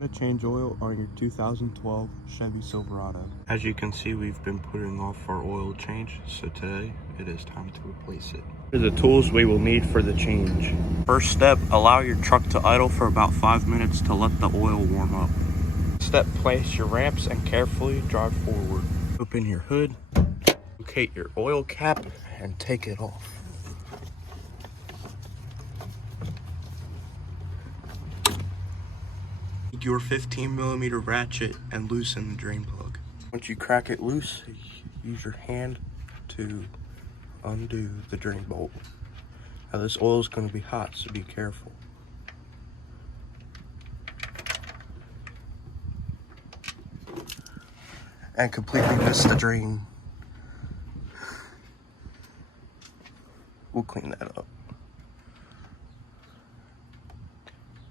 To change oil on your 2012 Chevy Silverado. As you can see, we've been putting off our oil change, so today it is time to replace it. Here are the tools we will need for the change. First step, allow your truck to idle for about 5 minutes to let the oil warm up. Step, place your ramps and carefully drive forward. Open your hood, locate your oil cap, and take it off. Your 15mm ratchet and loosen the drain plug. Once you crack it loose, use your hand to undo the drain bolt. Now this oil is going to be hot, so be careful. And completely miss the drain. We'll clean that up.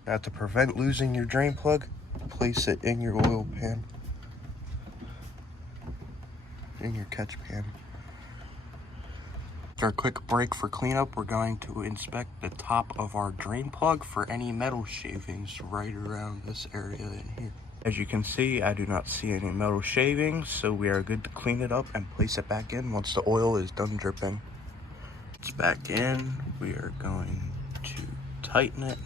Now to prevent losing your drain plug, place it in your oil pan, in your catch pan. After a quick break for cleanup, we're going to inspect the top of our drain plug for any metal shavings right around this area in here. As you can see, I do not see any metal shavings, so we are good to clean it up and place it back in once the oil is done dripping. It's back in. We are going to tighten it.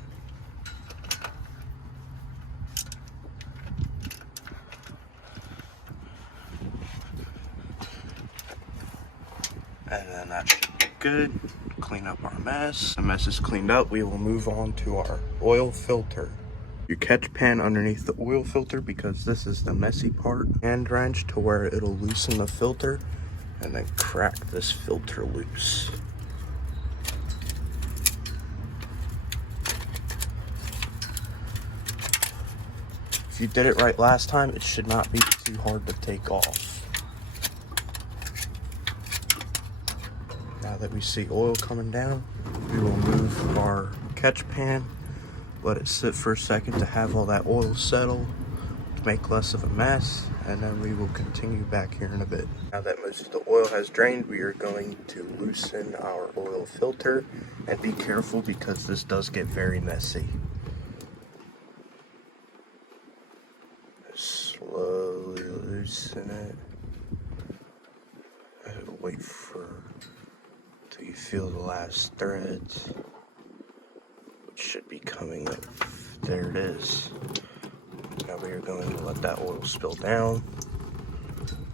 And then that should be good. Clean up our mess. The mess is cleaned up. We will move on to our oil filter. Your catch pan underneath the oil filter, because this is the messy part. Hand wrench to where it'll loosen the filter, and then crack this filter loose. If you did it right last time, it should not be too hard to take off. Now that we see oil coming down, we will move our catch pan, let it sit for a second to have all that oil settle, to make less of a mess, and then we will continue back here in a bit. Now that most of the oil has drained, we are going to loosen our oil filter, and be careful because this does get very messy. Slowly loosen it. Wait for till you feel the last threads, which should be coming up. There it is. Now we are going to let that oil spill down,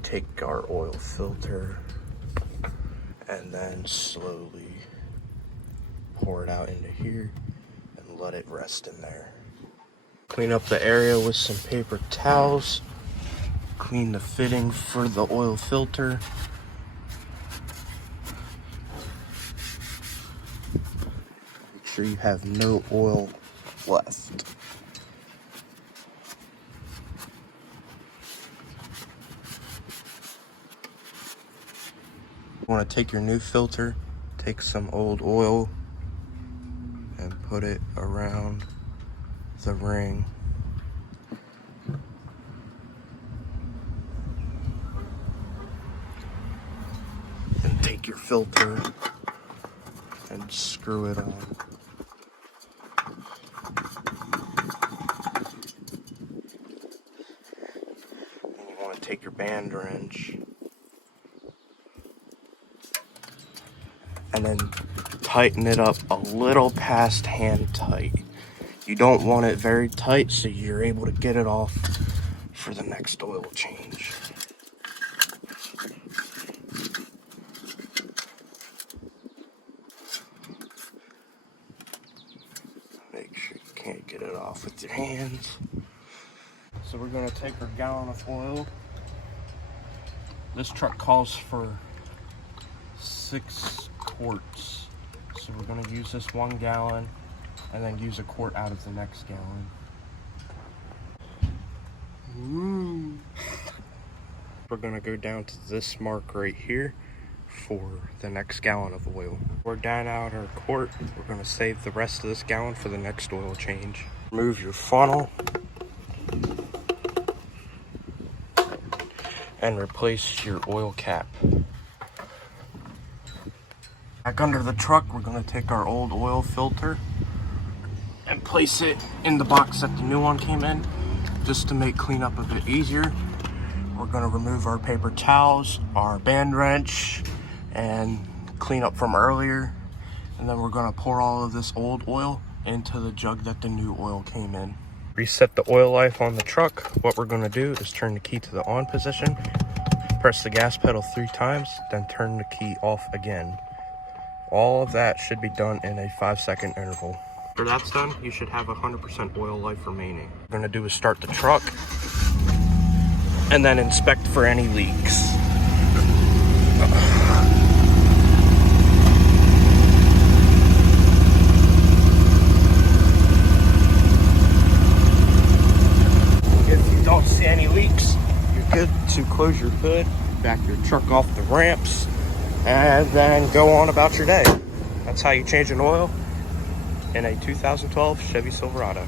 take our oil filter, and then slowly pour it out into here and let it rest in there. Clean up the area with some paper towels. Clean the fitting for the oil filter. Make sure you have no oil left. You want to take your new filter, take some old oil, and put it around the ring. And take your filter and screw it on. And you want to take your band wrench and then tighten it up a little past hand tight. You don't want it very tight, so you're able to get it off for the next oil change. Make sure you can't get it off with your hands. So we're going to take our gallon of oil. This truck calls for 6 quarts. So we're going to use this 1 gallon and then use a quart out of the next gallon. We're going to go down to this mark right here for the next gallon of oil. We're down out our quart. We're going to save the rest of this gallon for the next oil change. Remove your funnel and replace your oil cap. Back under the truck, we're going to take our old oil filter and place it in the box that the new one came in. just to make cleanup a bit easier, we're gonna remove our paper towels, our band wrench, and clean up from earlier. And then we're gonna pour all of this old oil into the jug that the new oil came in. Reset the oil life on the truck. What we're gonna do is turn the key to the on position, press the gas pedal 3 times, then turn the key off again. All of that should be done in a 5-second interval. After that's done, you should have 100% oil life remaining. What we're gonna do is start the truck and then inspect for any leaks. If you don't see any leaks, you're good to close your hood, back your truck off the ramps, and then go on about your day. That's how you change an oil in a 2012 Chevy Silverado.